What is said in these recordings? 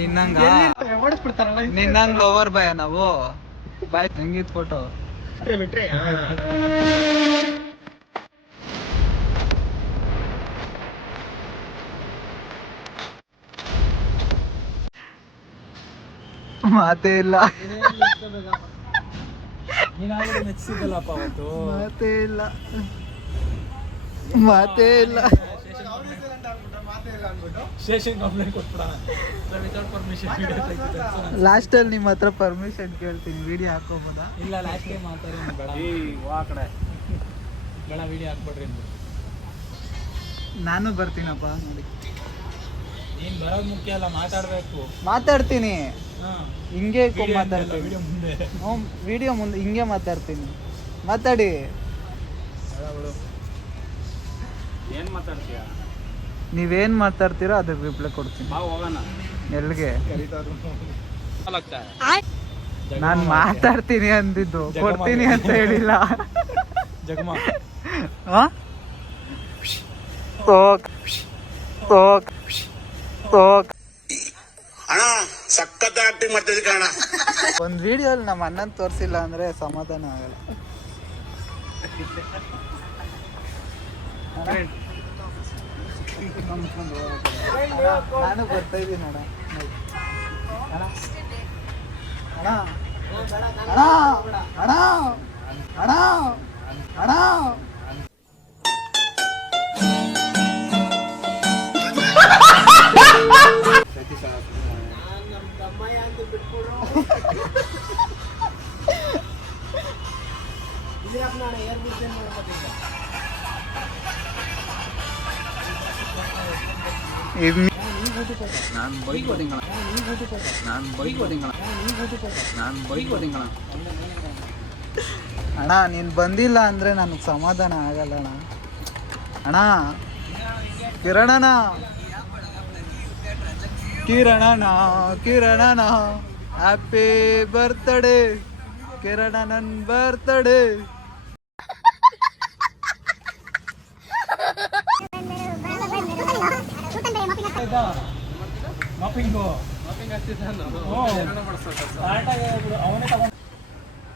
ನಿನ್ನಂಗ ನಿನ್ನಂಗ over ಬಾಯ ನಾವು ಬಾಯ್ ಹೆಂಗಿತ್ photo ಬಿಟ್ರೆ ಮಾತೇ ಇಲ್ಲ ಮೆಚ್ಚಿಸಿದಲ್ಲಪ್ಪ ಅವತ್ತು ಮಾತೇ ಇಲ್ಲ ಮಾತೇ ಇಲ್ಲ ಸ್ಟೇಷನ್ ಕಂಪ್ಲೇಂಟ್ ಕೊಟ್ಬಿಡೋಣ ವಿತೌಟ್ ಪರ್ಮಿಷನ್ ಲಾಸ್ಟ್ ಅಲ್ಲಿ ನಿಮ್ಮ ಹತ್ರ ಪರ್ಮಿಷನ್ ಕೇಳ್ತೀನಿ ವಿಡಿಯೋ ಹಾಕೋಬೋದಾ ಇಲ್ಲ ಲಾಸ್ಟ್ ಟೈಮ್ ಮಾತಾಡಿ ಬೇಡ ಆ ಕಡೆ ಬೇಡ ವಿಡಿಯೋ ಹಾಕ್ಬಿಡ್ರಿ ನಾನು ಬರ್ತೀನಪ್ಪ ನೋಡಿ ನೀನ್ ಬರೋದು ಮುಖ್ಯ ಅಲ್ಲ ಮಾತಾಡ್ಬೇಕು ಮಾತಾಡ್ತೀನಿ ಹಾಂ ಹಿಂಗೆ ಮಾತಾಡ್ತೀನಿ ವಿಡಿಯೋ ಮುಂದೆ ವಿಡಿಯೋ ಮುಂದೆ ಹಿಂಗೆ ಮಾತಾಡ್ತೀನಿ ಮಾತಾಡಿ ಏನು ಮಾತಾಡ್ತೀಯ ನೀವೇನ್ ಮಾತಾಡ್ತೀರೋ ಅದಕ್ಕೆ ರಿಪ್ಲೈ ಕೊಡ್ತೀನಿ ಬಾ ಹೋಗೋಣ ಎಲ್ಲಿಗೆ ಆಗ್ತಾ ನಾನು ಮಾತಾಡ್ತೀನಿ ಅಂದಿದ್ದು ಕೊಡ್ತೀನಿ ಅಂತ ಹೇಳಿಲ್ಲ ಜಗಮ ತೋಕ್ ತೋಕ್ ತೋಕ್ ಅಣ್ಣ ಸಖತ್ ಆಕ್ಟಿಂಗ್ ಮಾಡ್ತಿದ್ದೆ ಕಣ. ಒಂದು ವಿಡಿಯೋಲಿ ನಮ್ಮ ಅಣ್ಣನ ತೋರಿಸಿಲ್ಲ ಅಂದ್ರೆ ಸಮಾಧಾನ ಆಗಲ್ಲ. ನಾನು ಬರ್ತಾ ಇದ್ದೀನಿ ಅಣ್ಣ. ಅಣ್ಣ ಅಣ್ಣ ಅಣ್ಣ ಅಣ್ಣ ಅಣ್ಣ ನಾನು ಬೈಕೋದಿಂಗಳ ಅಣ್ಣ ನೀನು ಬಂದಿಲ್ಲ ಅಂದರೆ ನನಗೆ ಸಮಾಧಾನ ಆಗಲ್ಲ ಅಣ್ಣ. ಅಣ್ಣ ಕಿರಣಣ್ಣ ಕಿರಣಣ್ಣ ಕಿರಣಣ್ಣ ಹ್ಯಾಪಿ ಬರ್ತ್ಡೇ ಕಿರಣಣ್ಣನ ಬರ್ತ್ಡೇ.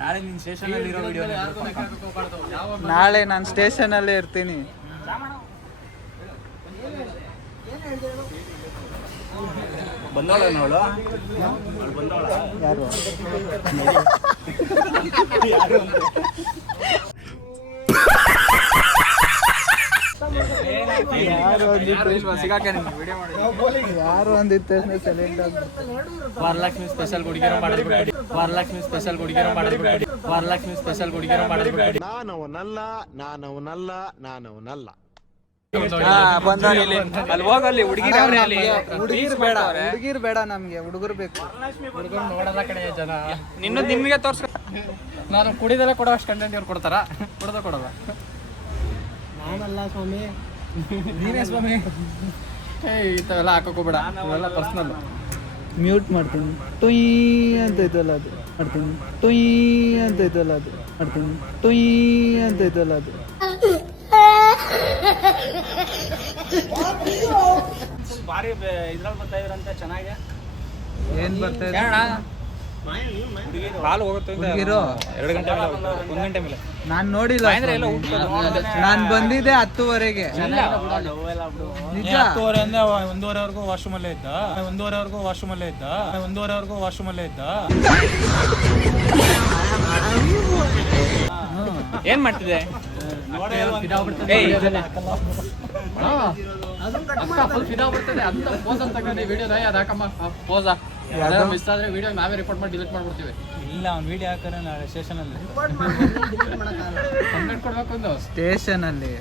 ನಾಳೆ ನಿನ್ನ ಸ್ಟೇಷನಲ್ಲಿ ಇರೋ ವಿಡಿಯೋ ನಾಳೆ ನಾನು ಸ್ಟೇಷನಲ್ಲೇ ಇರ್ತೀನಿ. ಬಂದವಳ ನೋಡು ಯಾರು ಯಾರು ಅಂದಿತ್ತು ಸೈಲೆಂಟ್ ವರಲಕ್ಷ್ಮಿ ಸ್ಪೆಷಲ್ ಗುಡಿಗೆರ ಮಾಡಿದ್ಬಿಡಿ. ವರಲಕ್ಷ್ಮಿ ಸ್ಪೆಷಲ್ ಗುಡಿಗೆರ ಮಾಡಿದ್ಬಿಡಿ. ವರಲಕ್ಷ್ಮಿ ಸ್ಪೆಷಲ್ ಗುಡಿಗೆರ ಮಾಡಿದ್ಬಿಡಿ. ನಾನವನಲ್ಲ ಅಲ್ಲಿ ಹೋಗಲ್ಲಿ ಹುಡುಗಿರ್ ಬೇಡ ಹುಡುಗಿರ್ ಬೇಡ ನಮ್ಗೆ ಹುಡುಗರು ಬೇಕು. ಹುಡುಗರು ನೋಡಲ್ಲ ಕಡೆ ಜನ ನಿಮಗೆ ತೋರ್ಸ್ಕೊ. ನಾನು ಕುಡಿದೆಲ್ಲ ಕೊಡೋ ಅಷ್ಟು ಕಂಟೆಂಟ್ ಇವ್ರು ಕೊಡ್ತಾರ? ಕೊಡಲ್ಲ. ನಾನಲ್ಲ ಸ್ವಾಮಿ, ನೀನೇ ಸ್ವಾಮಿ. ಇಂಥವೆಲ್ಲ ಹಾಕೋಕೋಬೇಡ, ಇವೆಲ್ಲ ಪರ್ಸ್ನಲ್. ಮ್ಯೂಟ್ ಮಾಡ್ತೀನಿ. ಟೊಯ್ ಅಂತ ಇದ್ದಲ್ಲ ಅದು ಮಾಡ್ತೀನಿ. ಟೊಯ್ ಅಂತ ಇದ್ದಲ್ಲ ಅದು ಮಾಡ್ತೀನಿ. ಟೊಯ್ ಅಂತ ಇದ್ದಲ್ಲ ಅದು. ಬಾರಿ ಇದ್ರಲ್ಲಿ ಬರ್ತಾ ಇದ್ರಂತ ಚೆನ್ನಾಗಿ. ಏನ್ ಬರ್ತಾ ಇದೆ? ಹಾಲು ಹೋಗುತ್ತೆ ಹುಡುಗಿರು 2 ಗಂಟೆ ಮೇಲೆ 1 ಗಂಟೆ ಮೇಲೆ. ನಾನ್ ನೋಡಿಲ್ಲ. ನಾನ್ ಬಂದಿದ್ದೆ 10:30ಗೆ. ನಿಜ 10:30 ಅಂದ್ರೆ 1:30ವರೆಗೂ ವಾಶ್ರೂಮಲ್ಲೇ ಇದ್ದ. 1:30ವರೆಗೂ ವಾಶ್ರೂಮಲ್ಲೇ ಇದ್ದ. ಏನ್ ಮಾಡ್ತಿದ್ದೆ? ನಾವೇ ರಿಪೋರ್ಟ್ ಮಾಡಿ ಡಿಲೀಟ್ ಮಾಡ್ಬಿಡ್ತೀವಿ. ಇಲ್ಲ ಅವ್ನು ವಿಡಿಯೋ ಹಾಕೋಣ ನಾಳೆ ಸ್ಟೇಷನಲ್ಲಿ ಕಂಪ್ಲೇಂಟ್ ಕೊಡ್ಬೇಕು. ಒಂದು ಸ್ಟೇಷನಲ್ಲಿ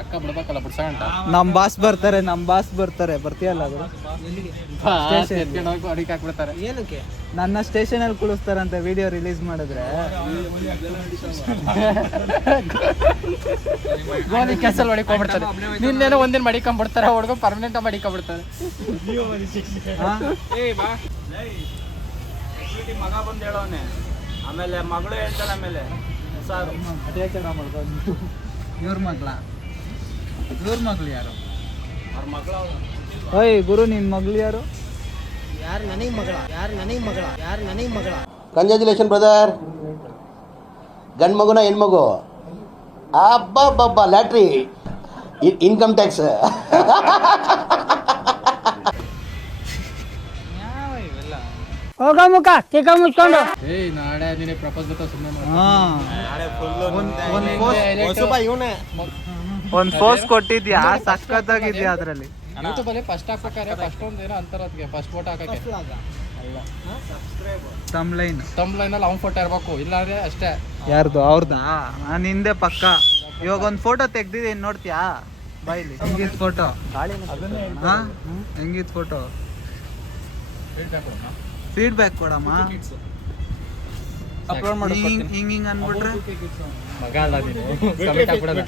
ಅಕ್ಕ ಬಿಡ್ಬೇಕಲ್ಲ ಬಿಡ್ಸಂಟ. ನಮ್ ಬಾಸ್ ಬರ್ತಾರೆ ಬರ್ತೀಯಲ್ಲ ಅದು ಅಡಿಕೆ ಹಾಕ್ಬಿಡ್ತಾರೆ. ಏನಕ್ಕೆ ನನ್ನ ಸ್ಟೇಷನಲ್ಲಿ ಕುಳಿಸ್ತಾರಂತ ವಿಡಿಯೋ ರಿಲೀಸ್ ಮಾಡಿದ್ರೆ ಗೋಲಿ ಕೆಸಲ್ ಹೊಡಿಕೊಂಡ್ಬಿಡ್ತಾರೆ. ನಿನ್ನೇನೋ ಒಂದಿನ ಮಡಿಕೊಂಡ್ಬಿಡ್ತಾರೆ, ಹುಡುಗ ಪರ್ಮನೆಂಟ್ ಮಡಿಕೊಂಡ್ಬಿಡ್ತಾರೆ. ಮಗ ಬಂದು ಹೇಳೋನೆ, ಆಮೇಲೆ ಮಗಳು ಹೇಳ್ತಾಳೆ. ಆಮೇಲೆ ಸರ್ ಇವ್ರ ಮಗಳು ಯಾರು? ಅವ್ರ ಮಗಳು ಓಯ್ ಗುರು, ನಿನ್ ಮಗಳು ಯಾರು? Congratulation brother. ಗಂಡು ಮಗುನ ಹೆಣ್ಮಗು? ಅಬ್ಬಬ್ಬಬ್ಬ, ಲ್ಯಾಟ್ರಿ, ಇನ್ಕಮ್ ಟ್ಯಾಕ್ಸ್. ಹೋಗ ಮುಖ ಚಿಕ್ಕ ಮುಚ್ಕೊಂಡು ಏಯ್ ನಾಳೆ ನೀನೆ ಪ್ರಪೋಸ್ ಗೊತ್ತಾ ಸುಮ್ಮನೆ ಒಂದ್ ಪೋಸ್ ಕೊಟ್ಟಿದ್ಯಾ, ಸಖತ್ತಾಗಿದ್ಯಾ ಅದ್ರಲ್ಲಿ. ಯೂಟ್ಯೂಬ್ ಅಲ್ಲಿ ಫಸ್ಟ್ ಹಾಕ್ಬೇಕಾರೆ ಫಸ್ಟ್ ಒಂದ್ ಏನೋ ಅಂತಾರ ಅದಕ್ಕೆ ಫಸ್ಟ್ ಫೋಟೋ ಹಾಕಕ್ಕೆ ತಮ್ಲೈನ್ ಅಲ್ಲಿ ಅವ್ನ ಫೋಟೋ ಇರ್ಬೇಕು, ಇಲ್ಲಾಂದ್ರೆ ಅಷ್ಟೇ. ಯಾರ್ದು? ಅವ್ರದಾ? ನಾನು ಹಿಂದೆ ಪಕ್ಕ. ಇವಾಗ ಒಂದ್ ಫೋಟೋ ತೆಗ್ದಿದ್ದೀನಿ, ನೋಡ್ತೀಯಾ? ಬಾಯ್ಲಿ ಹೆಂಗಿದ್ ಫೋಟೋ? ಹೆಂಗಿದ್ ಫೋಟೋ? ಫೀಡ್ಬ್ಯಾಕ್ ಕೊಡಮ್ಮ. ಅಪ್ಲೋಡ್ ಮಾಡಿ ಹಿಂಗ್ ಅನ್ಬಿಟ್ರೆ ಮಗ ಅಲ್ಲ ನೀನು. ಕಮೆಂಟ್ ಹಾಕ್ಬಿಡಲ್ಲ.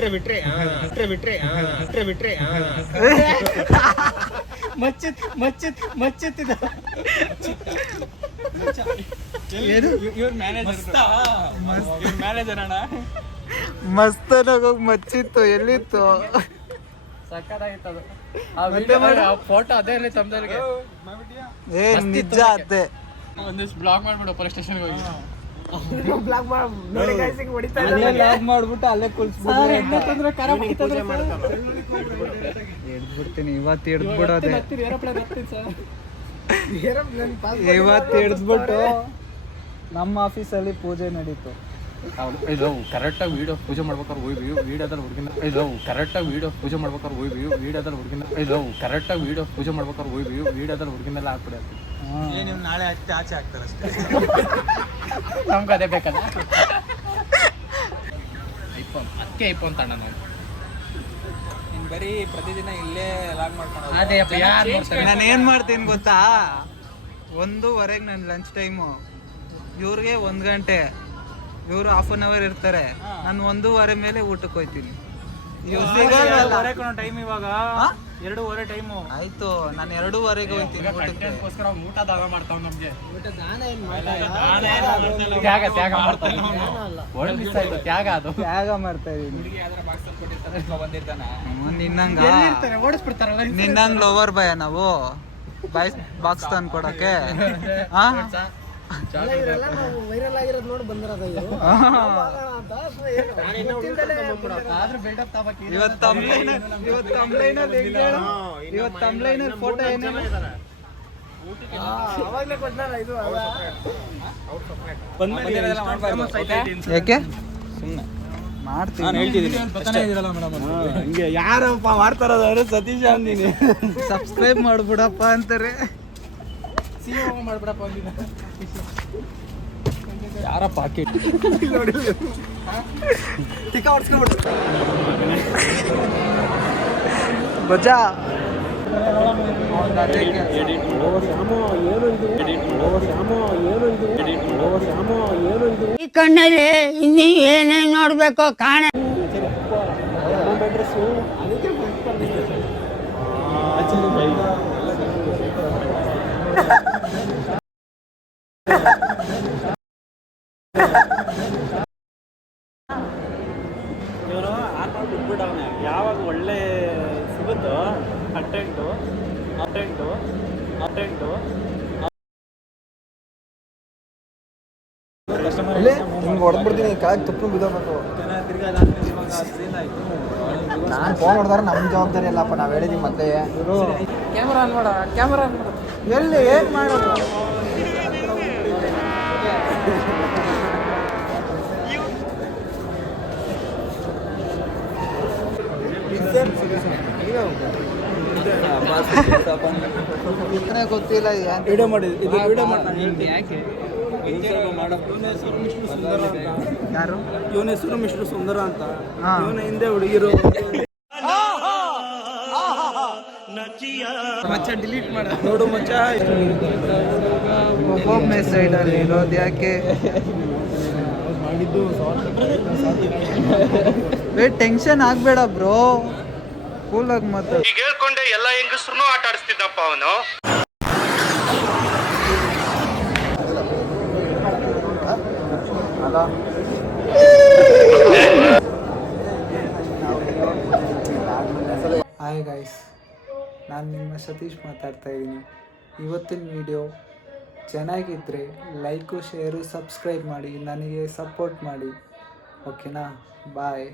ಮಚ್ಚಿತ್ತಿದ ಮ್ಯಾನೇಜರ್ ಅಣ್ಣ. ಮಸ್ತ್ ಹೋಗಿ ಮಚ್ಚಿತ್ತು. ಎಲ್ಲಿತ್ತು? ಸಕ್ಕತ್ತಾಗಿತ್ತು ಅದು. ಆ ಫೋಟೋ ಅದೇ ಇರಲಿ ತಮ್ಮದವ್ರಿಗೆ. ಏ ನಿಜ ಅದೇ. ಒಂದಿಷ್ಟು ಬ್ಲಾಗ್ ಮಾಡ್ಬಿಡು ಪೊಲೀಸ್ ಸ್ಟೇಷನ್ಗೆ ಹೋಗಿ. ಮಾಡ್ಬಿಟ್ಟು ಅಲ್ಲೇ ಎಡ್ಬಿಡ್ತೀನಿ. ಇವತ್ತು ಎಡ್ಬಿಡೋದೆ. ಇವತ್ತು ಎಡ್ದ್ಬಿಟ್ಟು ನಮ್ಮ ಆಫೀಸಲ್ಲಿ ಪೂಜೆ ನಡೀತು. ಇದು ಕರೆಕ್ಟಾಗಿ ವಿಡಿಯೋ ಪೂಜೆ ಮಾಡ್ಬೇಕಾದ್ರೆ ಹೋಗಿ ವಿಡಿಯೋದಲ್ಲಿ ಹುಡುಗಿನ ಇದು ಕರೆಕ್ಟಾಗಿ ವಿಡಿಯೋ ಪೂಜೆ ಮಾಡ್ಬೇಕಾದ್ರೆ ಹೋಗಿ ವಿಡಿಯೋದಲ್ಲಿ ಹುಡುಗಿನ ಇದು ಕರೆಕ್ಟಾಗಿ ವಿಡಿಯೋ ಪೂಜೆ ಮಾಡ್ಬೇಕಾದ್ರೆ ಹೋಗಿ ವಿಡಿಯೋದಲ್ಲಿ ಹುಡುಗಿನೆಲ್ಲ ಹಾಕ್ಬಿಡಿ. ನೀವು ನಾಳೆ ಆಚೆ ಹಾಕ್ತಾರೆ ಅಷ್ಟೇ. ನಮ್ಗೆ ಅದೇ ಬೇಕಲ್ಲ. ಐಫೋನ್ ಅದಕ್ಕೆ ಐಫೋನ್ ತಣ್ಣ ನಾವು. ನೀನು ಬರೀ ಪ್ರತಿದಿನ ಇಲ್ಲೇ ಲಾಗ್ ಮಾಡ್ಕೊಂಡು ಅದೇ ನಾನು ಏನು ಮಾಡ್ತೀನಿ ಗೊತ್ತಾ? 1:15 ನನ್ನ ಲಂಚ್ ಟೈಮು, ಇವ್ರಿಗೆ 1 ಗಂಟೆ, ಇವರು ½ ಅನ್ ಅವರ್ ಇರ್ತಾರೆ. ನಾನು 1:15 ಮೇಲೆ ಊಟಕ್ಕೆ ಹೋಗ್ತೀನಿ. ಟೈಮ್ ಇವಾಗ 2:15 ಟೈಮು ಆಯ್ತು, ನಾನು 2:15 ಹೋಗ್ತೀನಿ ಊಟಕ್ಕೆ. ಊಟ ದಾನ ಮಾಡ್ತಾವ ನಮ್ಗೆ. ತ್ಯಾಗ ಅದು ತ್ಯಾಗ ಮಾಡ್ತಾ ಇದೀನಿ. ನಿನ್ನಂಗ್ ಲವರ್ ಬಾಯ ನಾವು ಬಾಕ್ಸ್ ತಂದು ಕೊಡಕ್ಕೆ. ಇವತ್ತು ತಮ್ಲೈನರ್ ಫೋಟೋ ಏನೇನು ಯಾಕೆ ಸುಮ್ಮನೆ ಮಾಡ್ತೀನಿ. ಯಾರಪ್ಪ ಮಾಡ್ತಾರ ಸತೀಶ ಅಂದಿನಿ. ಸಬ್ಸ್ಕ್ರೈಬ್ ಮಾಡ್ಬಿಡಪ್ಪ ಅಂತಾರೆ. ಮಾಡ್ಬಿಡಪ್ಪ ಅಂದಿನ ಯಾರ ಪಾಕೆಟ್ ಬಜಾ ಈ ಕಣ್ಣಲ್ಲಿ ಇನ್ನೀ ಏನೇನ್ ನೋಡ್ಬೇಕೋ ಕಾಣ. ಇವರು ಬಿಟ್ಬಿಟ್ಟವನೆ. ಯಾವಾಗ ಒಳ್ಳೆ ಸಿಗುತ್ತೋ ಕಂಟೆಂಟು ಹೊಡೆದ್ಬಿಡ್ತೀನಿ. ಕಾಯಿ ತುಪ್ಪು ಬಿದ್ದೋಗ್ಬೇಕು. ನಾನು ಫೋನ್ ಹೊಡೆದ್ರೆ ನಮ್ಮ ಜವಾಬ್ದಾರಿ ಅಲ್ಲಪ್ಪ, ನಾವು ಹೇಳಿದೀವಿ ಮತ್ತೆ. ಕ್ಯಾಮರಾ ಆನ್ ಮಾಡ, ಕ್ಯಾಮರಾ ಆನ್ ಮಾಡ. ಎಲ್ಲಿ ಏನು ಮಾಡೋದು? ಗೊತ್ತಿಲ್ಲ. ವಿಡಿಯೋ ಮಾಡಿದ್ದು ಇದು ವಿಡಿಯೋ ಮಾಡಿ ಯಾಕೆ ಯಾರು? ಇವನ ಹೆಸರು ಮಿಸ್ಟರ್ ಸುಂದರ ಅಂತ. ಹಾ. ಇವನ ಹಿಂದೆ ಹುಡುಗಿರು ಮಚ್ಚ ಡಿಲೀಟ್ ಮಾಡ. ನೋಡು ಮಚ್ಚ, ಒಬ್ಬೊಬ್ಬನೇ ಸೈಡಲ್ಲಿ ಇರೋದು ಯಾಕೆ? ಟೆನ್ಷನ್ ಆಗ್ಬೇಡ ಬ್ರೋ, ಕೂಲಾಗಿ ಮಾತಾಡು. ಈಗ ಹೇಳ್ಕೊಂಡೆ ಎಲ್ಲ ಹೆಂಗಸ್ರು ಆಟ ಆಡಿಸ್ತಿದ್ದಪ್ಪ ಅವನು. ಹಾಯ್ ಗೈಸ್, ನಾನು ನಿಮ್ಮ ಸತೀಶ್ ಮಾತಾಡ್ತಾ ಇದ್ದೀನಿ. ಇವತ್ತಿನ ವಿಡಿಯೋ ಚೆನ್ನಾಗಿದ್ದರೆ ಲೈಕು ಶೇರು ಸಬ್ಸ್ಕ್ರೈಬ್ ಮಾಡಿ, ನನಗೆ ಸಪೋರ್ಟ್ ಮಾಡಿ. ಓಕೆನಾ? ಬಾಯ್.